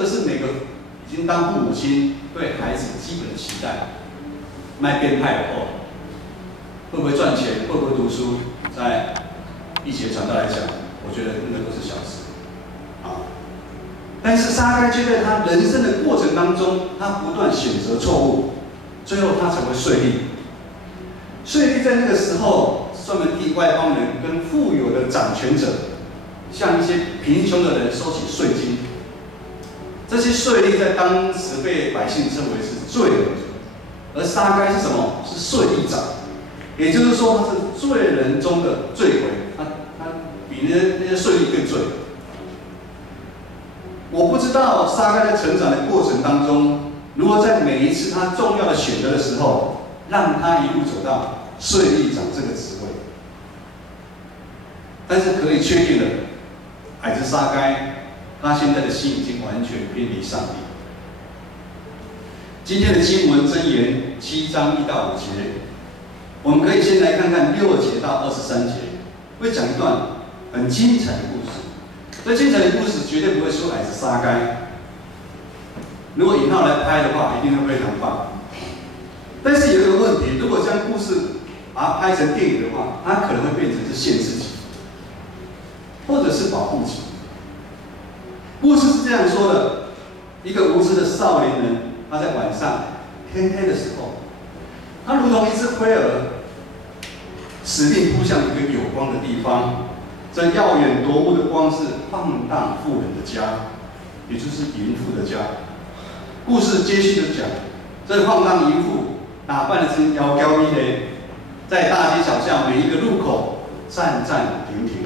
个是每个已经当父母亲对孩子基本的期待。卖变态的后，会不会赚钱，会不会读书，在一节传道来讲，我觉得那个都是小事啊。但是撒该却在他人生的过程当中，他不断选择错误，最后他成为税吏。税吏在那个时候专门替外邦人跟富有的掌权者，向一些贫穷的人收取税金。这些税吏在当时被百姓称为是罪人，而撒该是什么？是税吏长，也就是说他是罪人中的罪魁，他比那些税吏更罪。我不知道撒该在成长的过程当中，如何在每一次他重要的选择的时候，让他一路走到税吏长这个职位。但是可以确定的，矮子撒该，他现在的心已经完全偏离上帝。今天的经文箴言7章1到5节，我们可以先来看看6节到23节，会讲一段很精彩的故事。这精彩的故事绝对不会说矮子撒该，如果引号来拍的话，一定会非常棒。但是有一个问题，如果将故事把它拍成电影的话，它可能会变成是限制级，或者是保护级。故事是这样说的：一个无知的少年人，他在晚上天黑的时候，他如同一只飞蛾，使命扑向一个有光的地方。这耀眼夺目的光是放荡妇人的家，也就是淫妇的家。故事接续的讲，这放荡淫妇打扮得成窈窕美丽，在大街小巷每一个路口站站停停。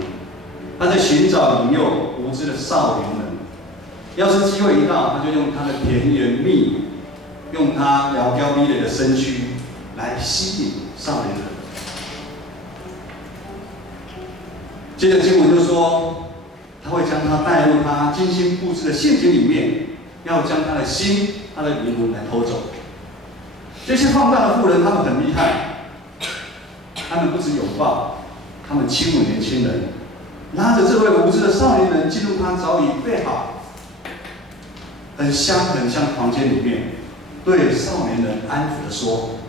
他在寻找引诱无知的少年人。要是机会一到，他就用他的甜言蜜语，用他窈窕美丽的身躯来吸引少年人。接着经文就说，他会将他带入他精心布置的陷阱里面，要将他的心、他的灵魂来偷走。这些放荡的妇人，他们很厉害，他们不止拥抱，他们亲吻年轻人，拉着这位无知的少年人进入他早已备好、很香的房间里面，对少年人安抚地说：“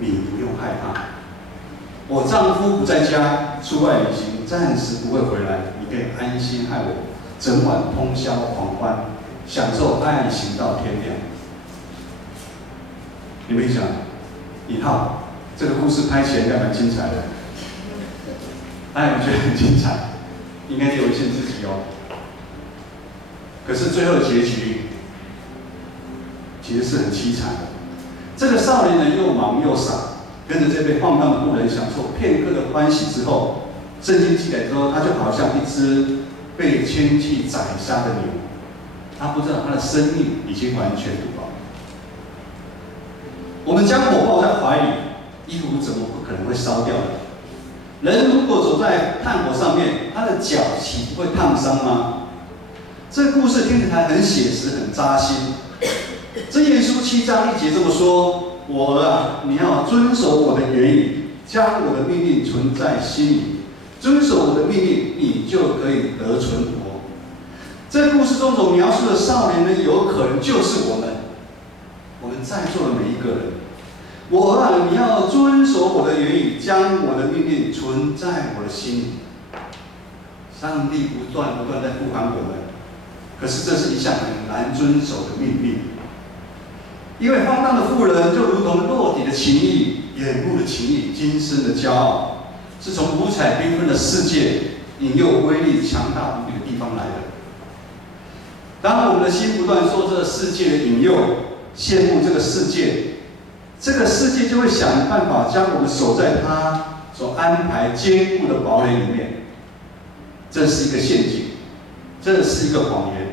你不用害怕。我丈夫不在家，出外旅行，暂时不会回来。你可以安心爱我，整晚通宵狂欢，享受爱情到天亮。”你们想，引号，这个故事拍起来应该蛮精彩的。大家有没有觉得很精彩？应该有一限自己哦。可是最后的结局，其实是很凄惨的。这个少年人又忙又傻。跟着这被放荡的妇人享受片刻的欢喜之后，圣经记载说，他就好像一只被牵去宰杀的牛，他不知道他的生命已经完全不保。我们将火抱在怀里，衣服怎么不可能会烧掉呢？人如果走在炭火上面，他的脚岂不会烫伤吗？这个故事听起来很写实，很扎心。箴言书7章1节这么说。我儿啊，你要遵守我的言语，将我的命令存在心里。遵守我的命令，你就可以得存活。这故事中所描述的少年人，有可能就是我们在座的每一个人。我儿啊，你要遵守我的言语，将我的命令存在我的心里。上帝不断在呼喊我们，可是这是一项很难遵守的命令。因为放荡的妇人就如同肉体的情欲、眼目的情欲、今生的骄傲，是从五彩缤纷的世界引诱威力强大无比的地方来的。当我们的心不断受这个世界的引诱，羡慕这个世界，这个世界就会想办法将我们守在他所安排坚固的堡垒里面。这是一个陷阱，这是一个谎言。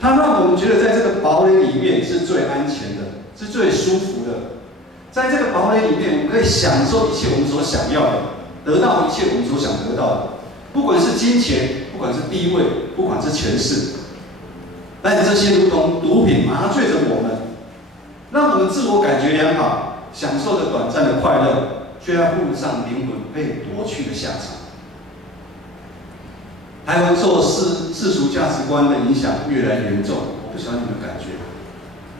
它让我们觉得在这个堡垒里面是最安全的，是最舒服的。在这个堡垒里面，我们可以享受一切我们所想要的，得到一切我们所想得到的，不管是金钱，不管是地位，不管是权势。但是这些如同毒品麻醉着我们，让我们自我感觉良好，享受着短暂的快乐，却要付上灵魂被夺去的下场。台湾受世俗价值观的影响越来越严重。我不晓得你们感觉，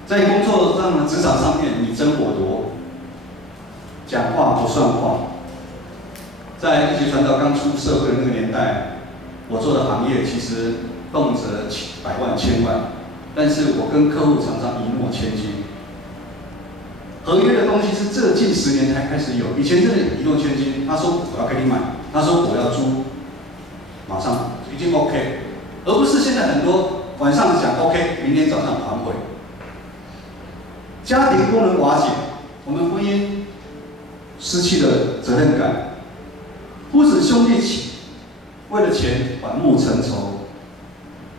在工作上的职场上面，你争我夺，讲话不算话。在一级传道刚出社会的那个年代，我做的行业其实动辄百万、千万，但是我跟客户常常一诺千金。合约的东西是这近10年才开始有，以前真的一诺千金。他说我要给你买，他说我要租，马上已经 OK， 而不是现在很多晚上讲 OK， 明天早上反悔。家庭功能瓦解，我们婚姻失去了责任感，父子兄弟为了钱反目成仇，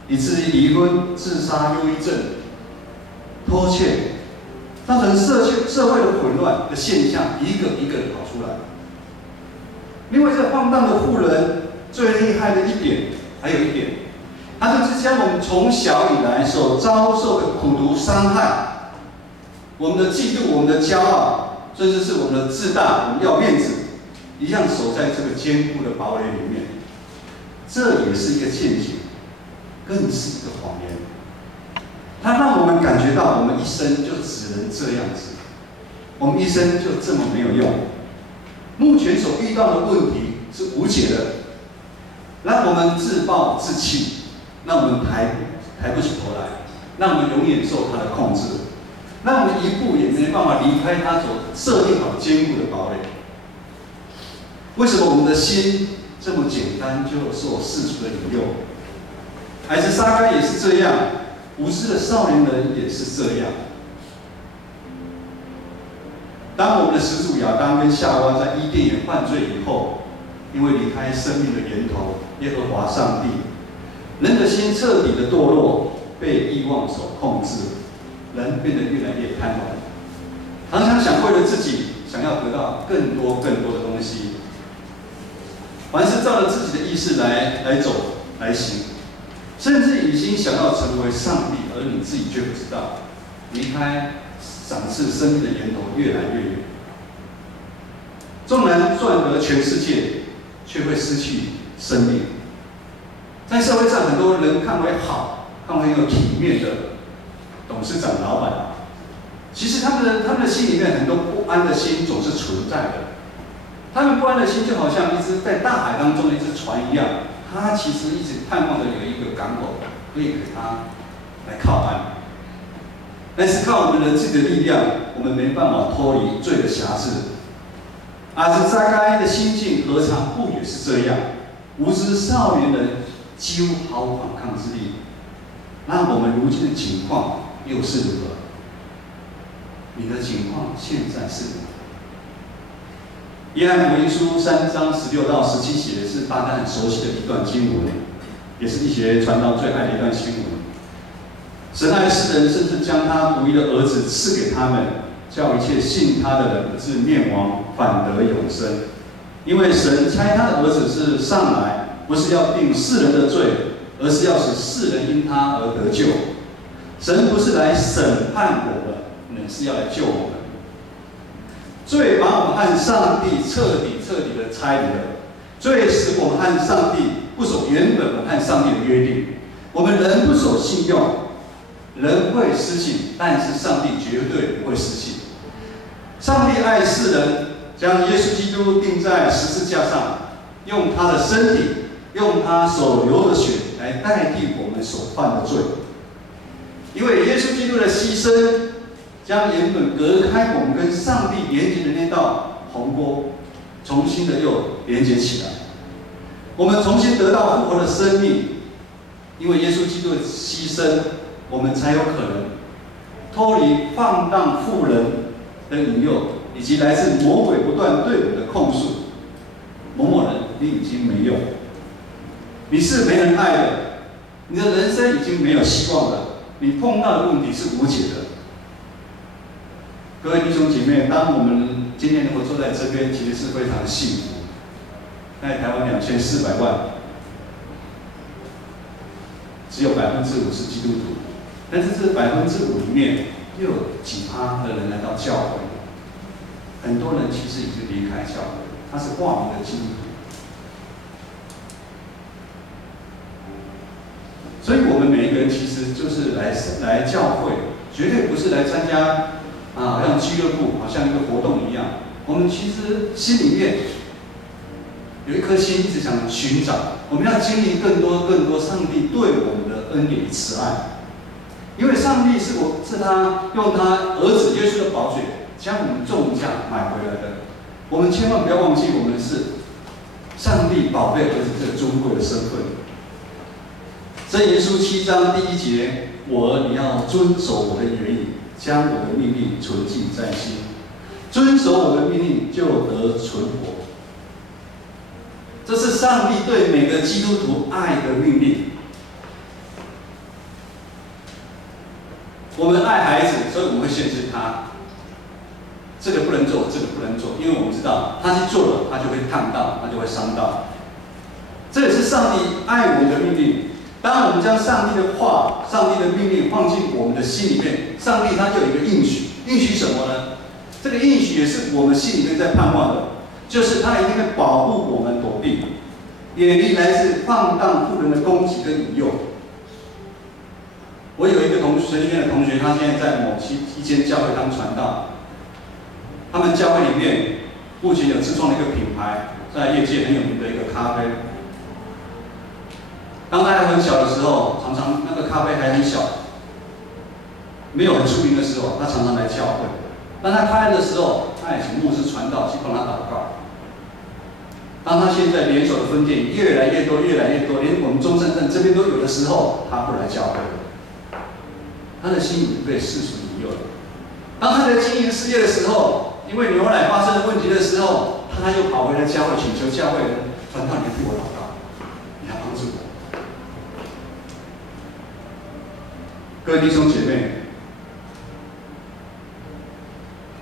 以至于离婚、自杀、忧郁症、拖欠。造成社会的混乱的现象，一个一个的跑出来。另外，这放荡的妇人最厉害的一点，还有一点，他就是将我们从小以来所遭受的苦毒伤害，我们的嫉妒、我们的骄傲，甚至是我们的自大，我们要面子，一样守在这个坚固的堡垒里面。这也是一个陷阱，更是一个谎言。它让我们感觉到，我们一生就只能这样子，我们一生就这么没有用。目前所遇到的问题是无解的，让我们自暴自弃，让我们抬不起头来，让我们永远受它的控制，让我们一步也没办法离开它所设定好坚固的堡垒。为什么我们的心这么简单就受世俗的引诱？孩子撒该也是这样。无知的少年人也是这样。当我们的始祖亚当跟夏娃在伊甸园犯罪以后，因为离开生命的源头耶和华上帝，人的心彻底的堕落，被欲望所控制，人变得越来越贪婪，常常想为了自己想要得到更多的东西，凡是照着自己的意识来走来行。甚至已经想要成为上帝，而你自己却不知道，离开赏赐生命的源头越来越远。纵然赚得全世界，却会失去生命。在社会上，很多人看为好、看为有体面的董事长、老板，其实他们的心里面很多不安的心总是存在的。他们不安的心就好像一只在大海当中的一只船一样。他其实一直盼望着有一个港口可以给他来靠岸，但是靠我们的自己的力量，我们没办法脱离罪的辖制。这撒该的心境何尝不也是这样？无知少年人几乎毫无反抗之力。那我们如今的情况又是如何？你的情况现在是如何？约翰福音书3章16到17节的是大家很熟悉的一段经文，也是一些传道最爱的一段经文。神爱世人，甚至将他独一的儿子赐给他们，叫一切信他的人不至灭亡，反得永生。因为神差他的儿子是上来，不是要定世人的罪，而是要使世人因他而得救。神不是来审判我们，乃是要来救我们。罪把我们和上帝彻底的拆离了，罪使我们和上帝不守原本我们和上帝的约定。我们人不守信用，人会失信，但是上帝绝对不会失信。上帝爱世人，将耶稣基督钉在十字架上，用他的身体，用他所流的血来代替我们所犯的罪。因为耶稣基督的牺牲，将原本隔开我们跟上帝连接的那道鸿沟，重新的又连接起来。我们重新得到复活的生命，因为耶稣基督的牺牲，我们才有可能脱离放荡妇人的引诱，以及来自魔鬼不断对我们的控诉。某某人，你已经没用，你是没人爱的，你的人生已经没有希望了，你碰到的问题是无解的。各位弟兄姐妹，当我们今天能够坐在这边，其实是非常幸福。在台湾2400万，只有50%是基督徒，但是这5%里面，又有几%的人来到教会。很多人其实已经离开教会，他是挂名的基督徒。所以我们每一个人其实就是来教会，绝对不是来参加好像俱乐部，好像一个活动一样。我们其实心里面有一颗心，一直想寻找，我们要经历更多上帝对我们的恩典与慈爱。因为上帝是他用他儿子耶稣的宝血将我们重价买回来的。我们千万不要忘记，我们是上帝宝贝儿子这个尊贵的身份。箴言书7章第1节：我儿，你要遵守我的言语，将我的命令存记在心。遵守我的命令，就得存活。这是上帝对每个基督徒爱的命令。我们爱孩子，所以我们会限制他，这个不能做，这个不能做，因为我们知道他去做了，他就会烫到，他就会伤到。这也是上帝爱我们的命令。当我们将上帝的话、上帝的命令放进我们的心里面，上帝他就有一个应许，应许什么呢？这个应许也是我们心里面在盼望的，就是他一定会保护我们躲避，远离来自放荡不仁的攻击跟引诱。我有一个神学院的同学，他现在在某一间教会当传道。他们教会里面目前有自创的一个品牌，在业界很有名的一个咖啡。当他还很小的时候，常常那个咖啡还很小，没有很出名的时候，他常常来教会。当他开的时候，他也请牧师传道去帮他祷告。当他现在连锁的分店越来越多，连我们中山站这边都有的时候，他不来教会。他的心已经被世俗引诱了。当他在经营事业的时候，因为牛奶发生了问题的时候，他又跑回来教会，请求教会人传道，你替我祷告，你来帮助我。各位弟兄姐妹，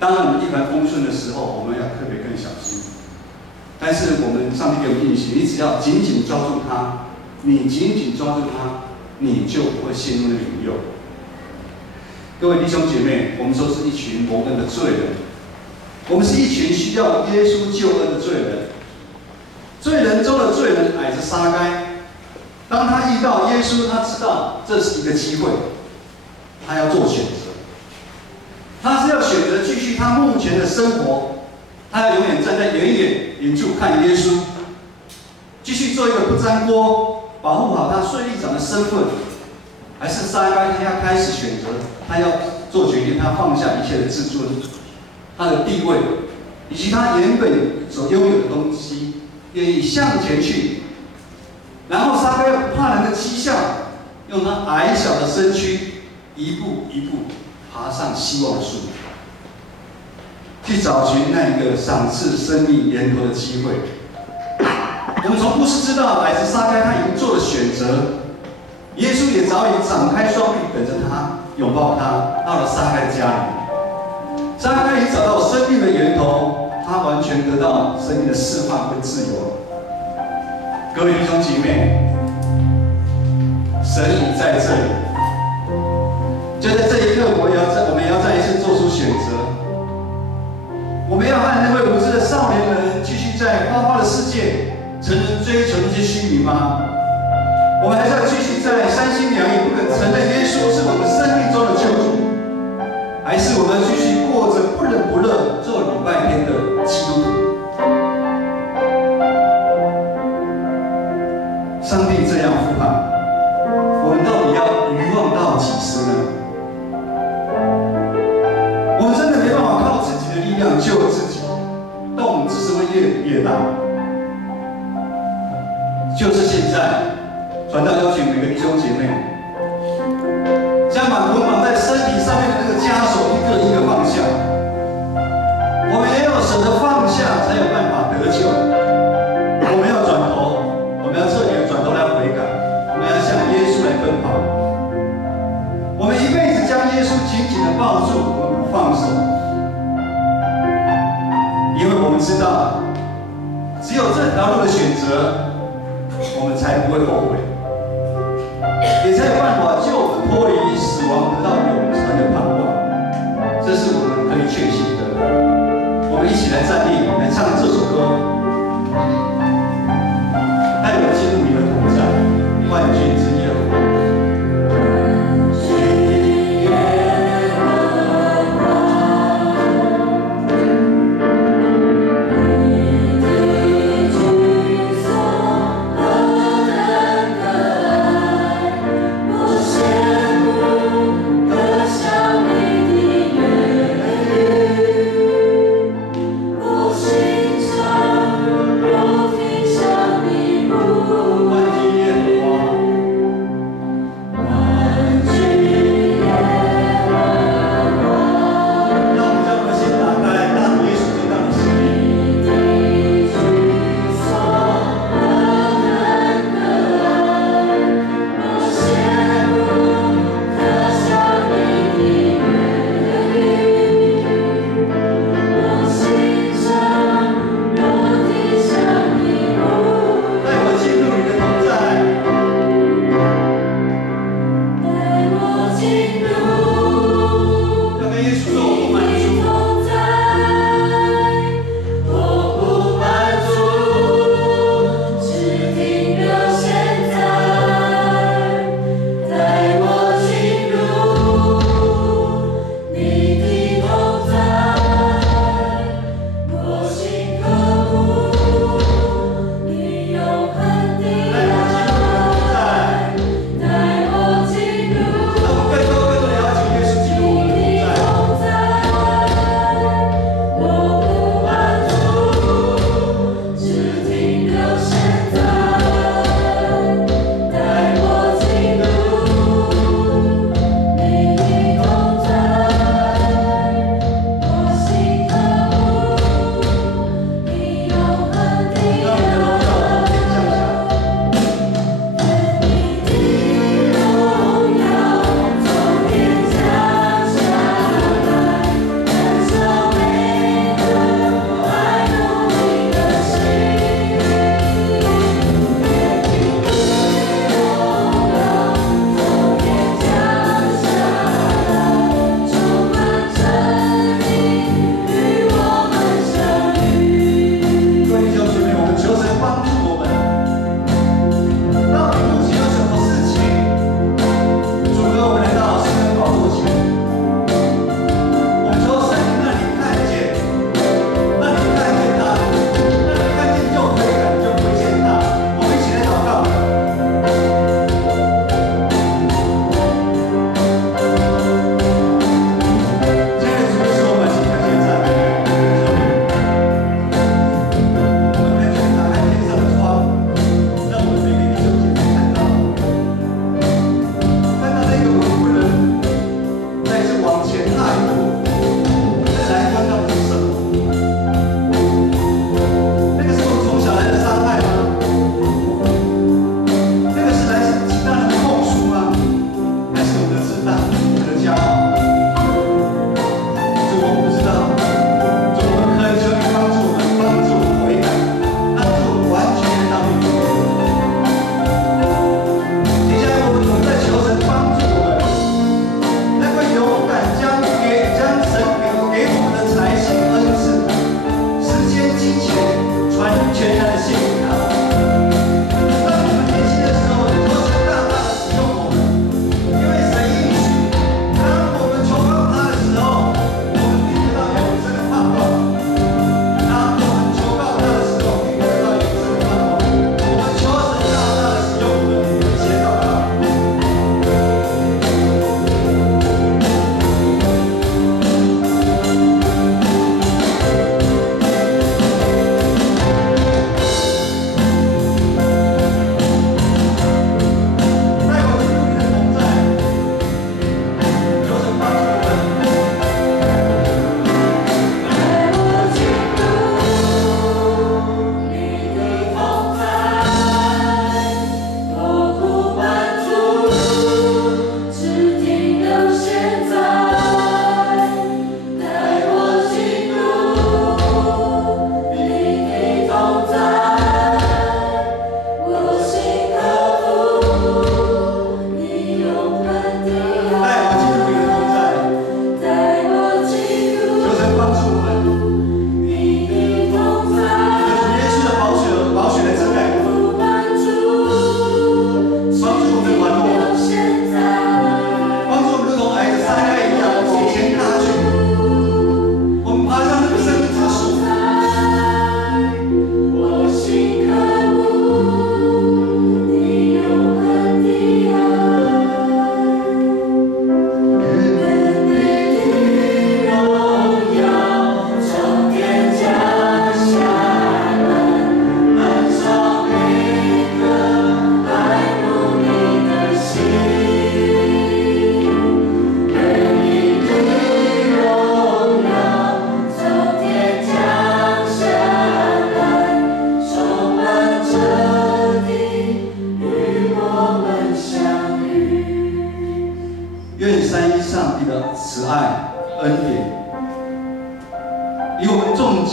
当我们一帆风顺的时候，我们要特别更小心。但是我们上帝给我们应许，你只要紧紧抓住它，你紧紧抓住它，你就不会陷入那个引诱。各位弟兄姐妹，我们说是一群蒙恩的罪人，我们是一群需要耶稣救恩的罪人。罪人中的罪人矮子撒该，当他遇到耶稣，他知道这是一个机会，他要做选择。他是要选择继续他目前的生活，他要永远站在远处看耶稣，继续做一个不沾锅，保护好他税吏长的身份。还是撒该他要开始选择，他要做决定，他放下一切的自尊，他的地位，以及他原本所拥有的东西，愿意向前去。然后撒该不怕人的讥笑，用他矮小的身躯，一步一步爬上希望的树，去找寻那一个赏赐生命源头的机会。我们从故事知道，矮子撒该他已经做了选择。耶稣也早已展开双臂等着他，拥抱他，到了撒该的家里。撒该已找到生命的源头，他完全得到生命的释放跟自由。各位弟兄姐妹，神已在这里，就在这一刻，我们也要再一次做出选择。我们要和那位无知的少年人继续在花花的世界，沉沦追求那些虚名吗？我们还是要继续在三心两意，不肯承认耶稣是我们生命中的救主，还是我们继续过着不冷不热做礼拜天的基督徒？上帝这样呼喊，我们到底要愚妄到几时呢？我们真的没办法靠自己的力量救自己，洞只是会越大。就是现在。传道邀请每个弟兄姐妹，将把捆绑在身体上面的那个枷锁一个一个放下。我们也要舍得放下，才有办法得救。我们要转头，我们要彻底的转头来悔改，我们要向耶稣来奔跑。我们一辈子将耶稣紧紧的抱住，我们不放手，因为我们知道，只有这条路的选择，我们才不会后悔。也才有办法救我们脱离死亡，得到永生的盼望。这是我们可以确信的。我们一起来站立，来唱这首歌，带我进入你的同在，万军之耶和华。愿三一上帝的慈爱、恩典，与我们众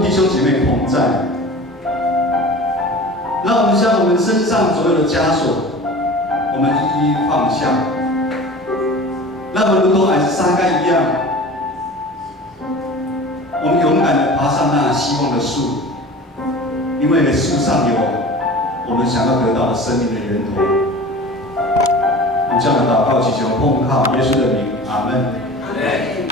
弟兄姐妹同在。让我们将我们身上所有的枷锁，我们一一放下。让我们如同矮子撒该一样，我们勇敢地爬上那希望的树，因为树上有我们想要得到的生命的源头。我们这样的祷告祈求，奉靠耶稣的名，阿门。